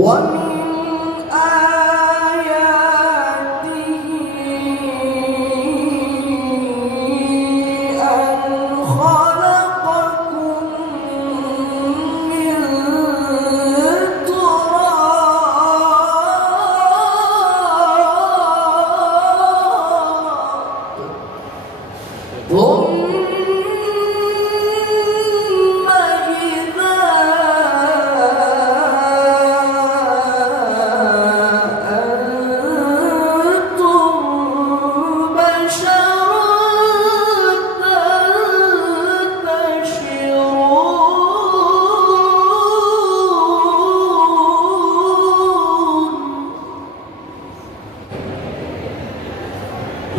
ومن آياته أن خلقكم من تراب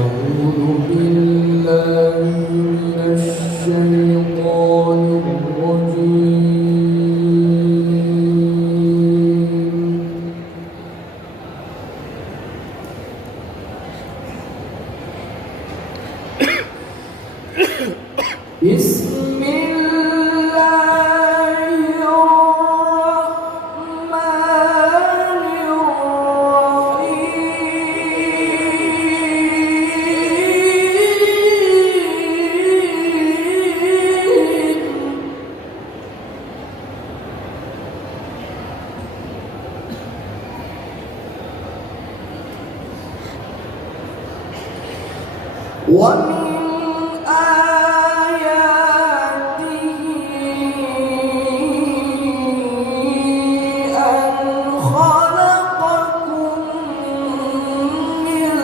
أعوذ بالله من الشيطان الرجيم. بسم الله الرحمن ومن آياته أن خلقكم من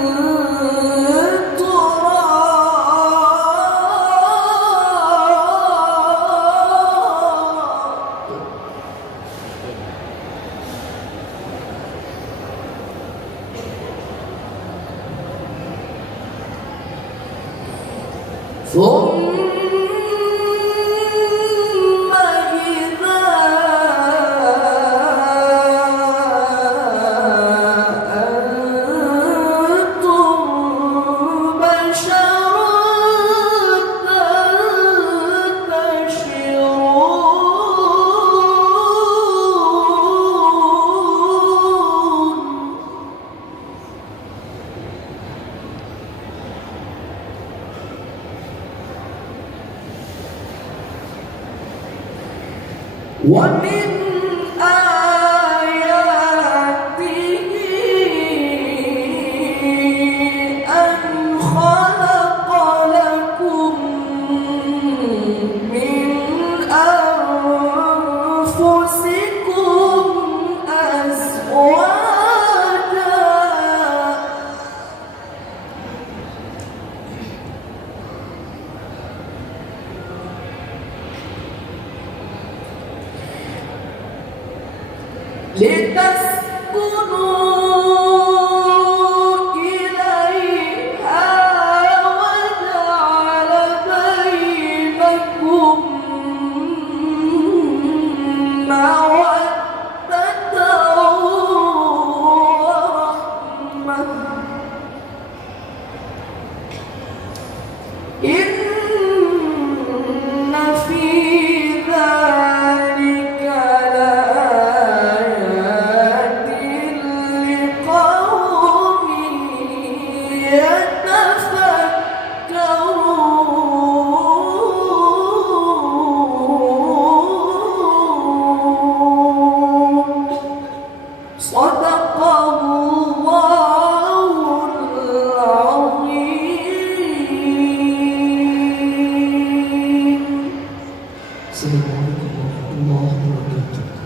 تراب ثم إذا أنتم بشر تنتشرون. ومن آياته أن خلق لكم من أنفسكم أزواجا لتسكنوا إليها وجعل بينكم مودة ورحمة. إن في ذلك لآيات لقوم يتفكرون. صدق الله العظيم. Assalamualaikum warahmatullahi wabarakatuh.